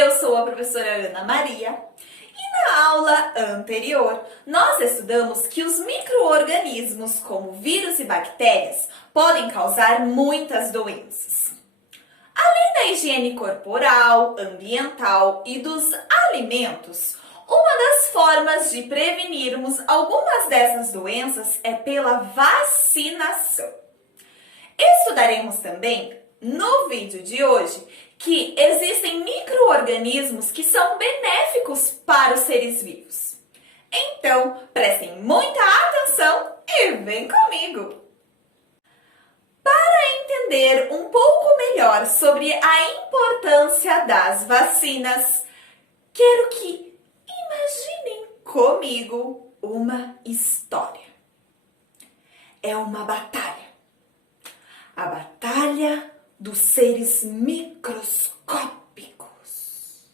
eu sou a professora Ana Maria e na aula anterior nós estudamos que os micro-organismos como vírus e bactérias podem causar muitas doenças. Além da higiene corporal, ambiental e dos alimentos, uma das formas de prevenirmos algumas dessas doenças é pela vacinação. Estudaremos também, no vídeo de hoje, que existem micro-organismos que são benéficos para os seres vivos. Então, prestem muita atenção e vem comigo! Para entender um pouco melhor sobre a importância das vacinas, quero que imaginem comigo uma história. É uma batalha. A batalha dos seres microscópicos.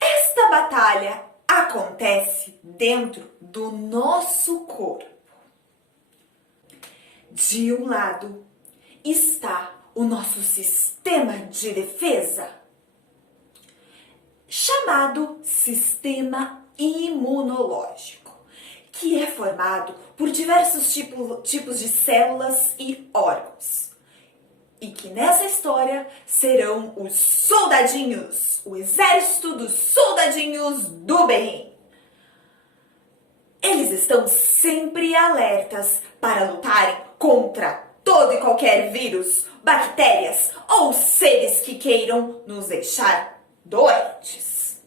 Esta batalha acontece dentro do nosso corpo. De um lado está o nosso sistema de defesa, chamado sistema imunológico, que é formado por diversos tipos de células e órgãos. E que nessa história serão os soldadinhos, o exército dos soldadinhos do bem. Eles estão sempre alertas para lutarem contra todo e qualquer vírus, bactérias ou seres que queiram nos deixar doentes.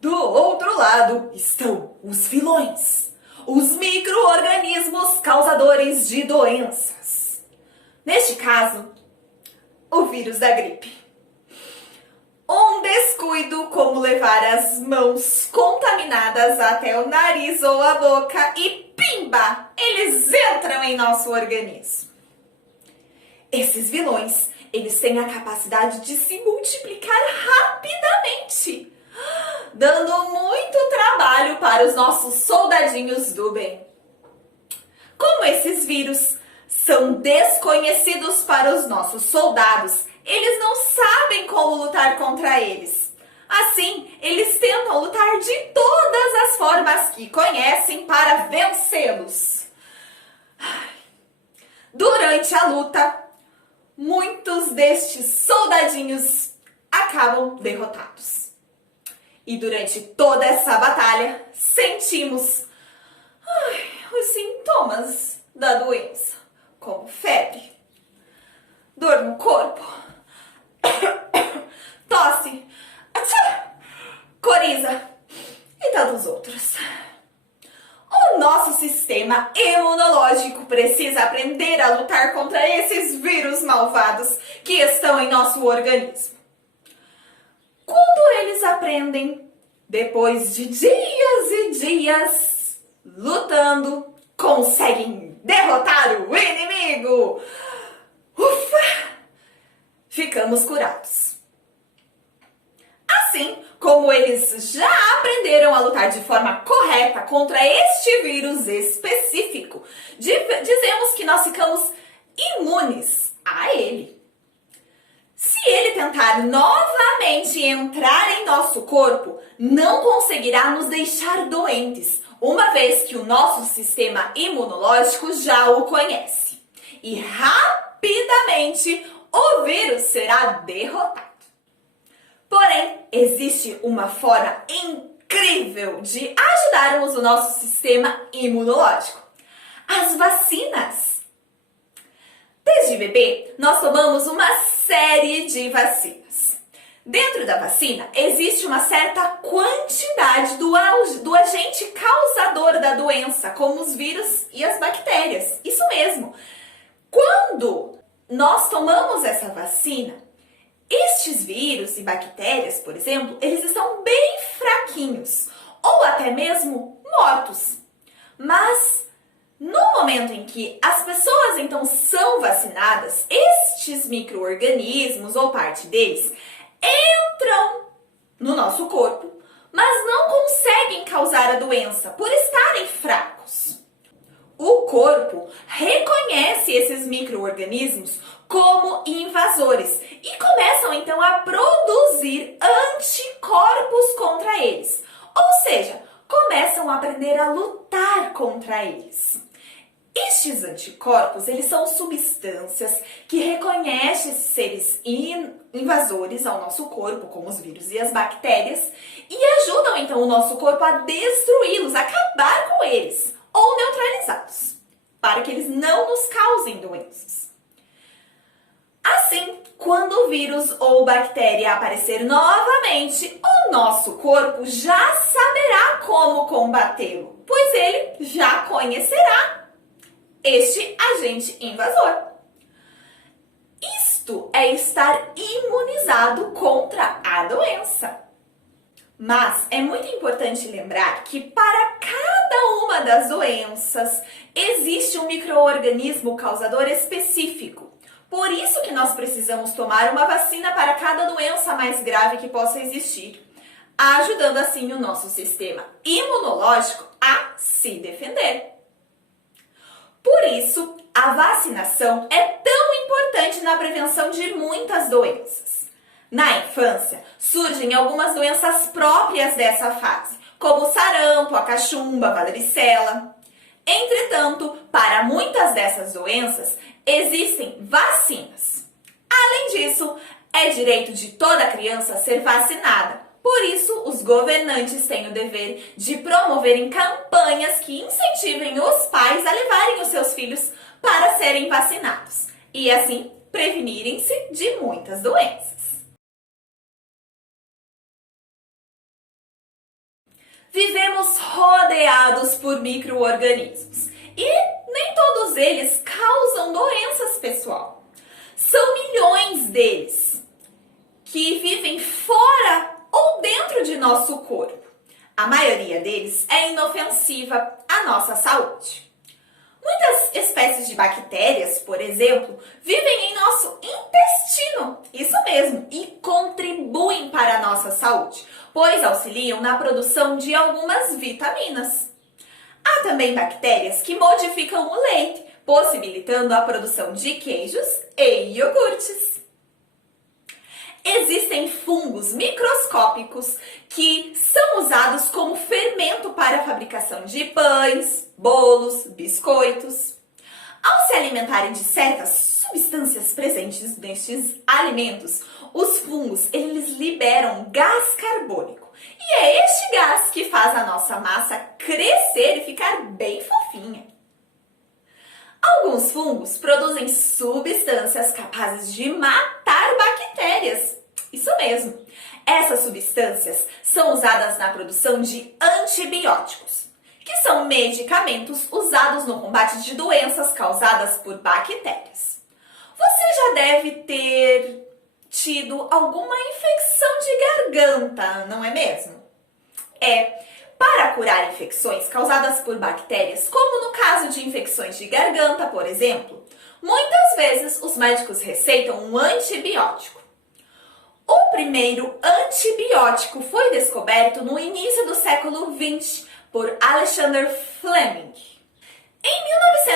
Do outro lado estão os vilões, os micro-organismos causadores de doenças. Neste caso, o vírus da gripe. Um descuido como levar as mãos contaminadas até o nariz ou a boca e pimba, eles entram em nosso organismo. Esses vilões, eles têm a capacidade de se multiplicar rapidamente, dando muito trabalho para os nossos soldadinhos do bem. Como esses vírus são desconhecidos para os nossos soldados, eles não sabem como lutar contra eles. Assim, eles tentam lutar de todas as formas que conhecem para vencê-los. Durante a luta, muitos destes soldadinhos acabam derrotados. E durante toda essa batalha, sentimos os sintomas da doença, como febre, dor no corpo, tosse, coriza e tantos outros. O nosso sistema imunológico precisa aprender a lutar contra esses vírus malvados que estão em nosso organismo. Quando eles aprendem, depois de dias e dias lutando, conseguem derrotar o inimigo. Ufa! Ficamos curados. Assim como eles já aprenderam a lutar de forma correta contra este vírus específico, dizemos que nós ficamos imunes a ele. Se ele tentar novamente entrar em nosso corpo, não conseguirá nos deixar doentes, uma vez que o nosso sistema imunológico já o conhece. E rapidamente o vírus será derrotado. Porém, existe uma forma incrível de ajudarmos o nosso sistema imunológico: as vacinas. Desde bebê, nós tomamos uma série de vacinas. Dentro da vacina, existe uma certa quantidade do agente causador da doença, como os vírus e as bactérias. Isso mesmo. Quando nós tomamos essa vacina, estes vírus e bactérias, por exemplo, eles estão bem fraquinhos ou até mesmo mortos. Mas no momento em que as pessoas então são vacinadas, estes micro-organismos ou parte deles entram no nosso corpo, mas não conseguem causar a doença por estarem fracos. O corpo reconhece esses micro-organismos como invasores e começam então a produzir anticorpos contra eles. Ou seja, começam a aprender a lutar contra eles. Estes anticorpos, eles são substâncias que reconhecem esses seres invasores ao nosso corpo, como os vírus e as bactérias, e ajudam então o nosso corpo a destruí-los, a acabar com eles ou neutralizá-los, para que eles não nos causem doenças. Assim, quando o vírus ou bactéria aparecer novamente, o nosso corpo já saberá como combatê-lo, pois ele já conhecerá este agente invasor. Isto é estar imunizado contra a doença. Mas é muito importante lembrar que para cada uma das doenças existe um micro-organismo causador específico. Por isso que nós precisamos tomar uma vacina para cada doença mais grave que possa existir, ajudando assim o nosso sistema imunológico a se defender. Por isso, a vacinação é tão importante na prevenção de muitas doenças. Na infância, surgem algumas doenças próprias dessa fase, como o sarampo, a cachumba, a varicela. Entretanto, para muitas dessas doenças, existem vacinas. Além disso, é direito de toda criança ser vacinada. Por isso, os governantes têm o dever de promoverem campanhas que incentivem os pais a levarem os seus filhos para serem vacinados e, assim, prevenirem-se de muitas doenças. Vivemos rodeados por micro-organismos e nem todos eles causam doenças, pessoal. São milhões deles que vivem fora ou dentro de nosso corpo. A maioria deles é inofensiva à nossa saúde. Muitas espécies de bactérias, por exemplo, vivem em nosso intestino, isso mesmo, e contribuem para a nossa saúde, pois auxiliam na produção de algumas vitaminas. Há também bactérias que modificam o leite, possibilitando a produção de queijos e iogurtes. Existem fungos microscópicos que são usados como fermento para a fabricação de pães, bolos, biscoitos. Ao se alimentarem de certas substâncias presentes nestes alimentos, os fungos eles liberam gás carbônico. E é este gás que faz a nossa massa crescer e ficar bem fofinha. Alguns fungos produzem substâncias capazes de matar bactérias. Isso mesmo. Essas substâncias são usadas na produção de antibióticos, que são medicamentos usados no combate de doenças causadas por bactérias. Você já deve ter tido alguma infecção de garganta, não é mesmo? Para curar infecções causadas por bactérias, como no caso de infecções de garganta, por exemplo, muitas vezes os médicos receitam um antibiótico. O primeiro antibiótico foi descoberto no início do século XX por Alexander Fleming. Em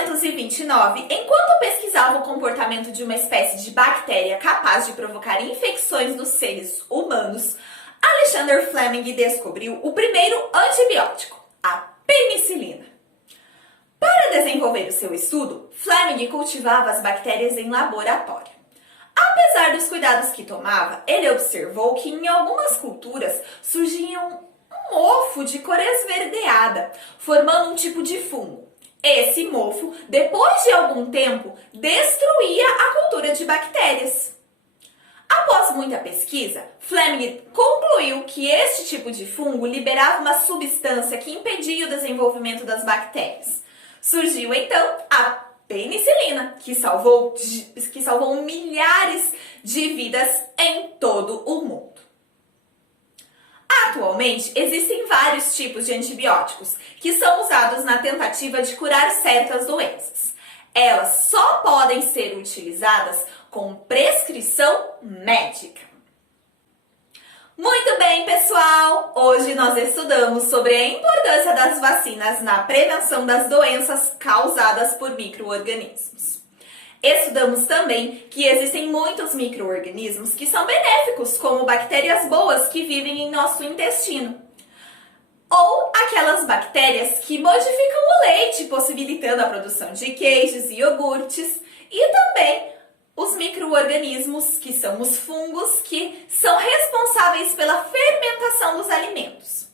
1929, enquanto pesquisava o comportamento de uma espécie de bactéria capaz de provocar infecções nos seres humanos, Alexander Fleming descobriu o primeiro antibiótico, a penicilina. Para desenvolver o seu estudo, Fleming cultivava as bactérias em laboratório. Apesar dos cuidados que tomava, ele observou que em algumas culturas surgia um mofo de cor esverdeada, formando um tipo de fungo. Esse mofo, depois de algum tempo, destruía a cultura de bactérias. Após muita pesquisa, Fleming concluiu que este tipo de fungo liberava uma substância que impedia o desenvolvimento das bactérias. Surgiu então a penicilina, que salvou milhares de vidas em todo o mundo. Atualmente, existem vários tipos de antibióticos que são usados na tentativa de curar certas doenças. Elas só podem ser utilizadas com prescrição médica. Muito bem, pessoal! Hoje nós estudamos sobre a importância das vacinas na prevenção das doenças causadas por micro-organismos. Estudamos também que existem muitos micro-organismos que são benéficos, como bactérias boas que vivem em nosso intestino. Ou aquelas bactérias que modificam o leite, possibilitando a produção de queijos e iogurtes. E também os micro-organismos, que são os fungos, que são responsáveis pela fermentação dos alimentos.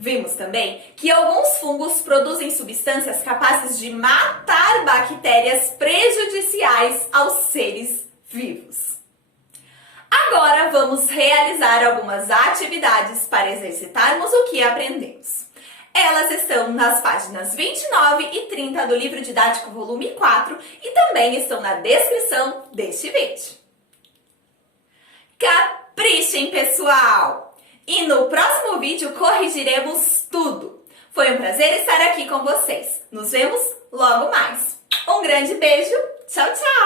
Vimos também que alguns fungos produzem substâncias capazes de matar bactérias prejudiciais aos seres vivos. Agora vamos realizar algumas atividades para exercitarmos o que aprendemos. Elas estão nas páginas 29 e 30 do livro didático volume 4 e também estão na descrição deste vídeo. Caprichem, pessoal! E no próximo vídeo corrigiremos tudo. Foi um prazer estar aqui com vocês. Nos vemos logo mais. Um grande beijo. Tchau, tchau!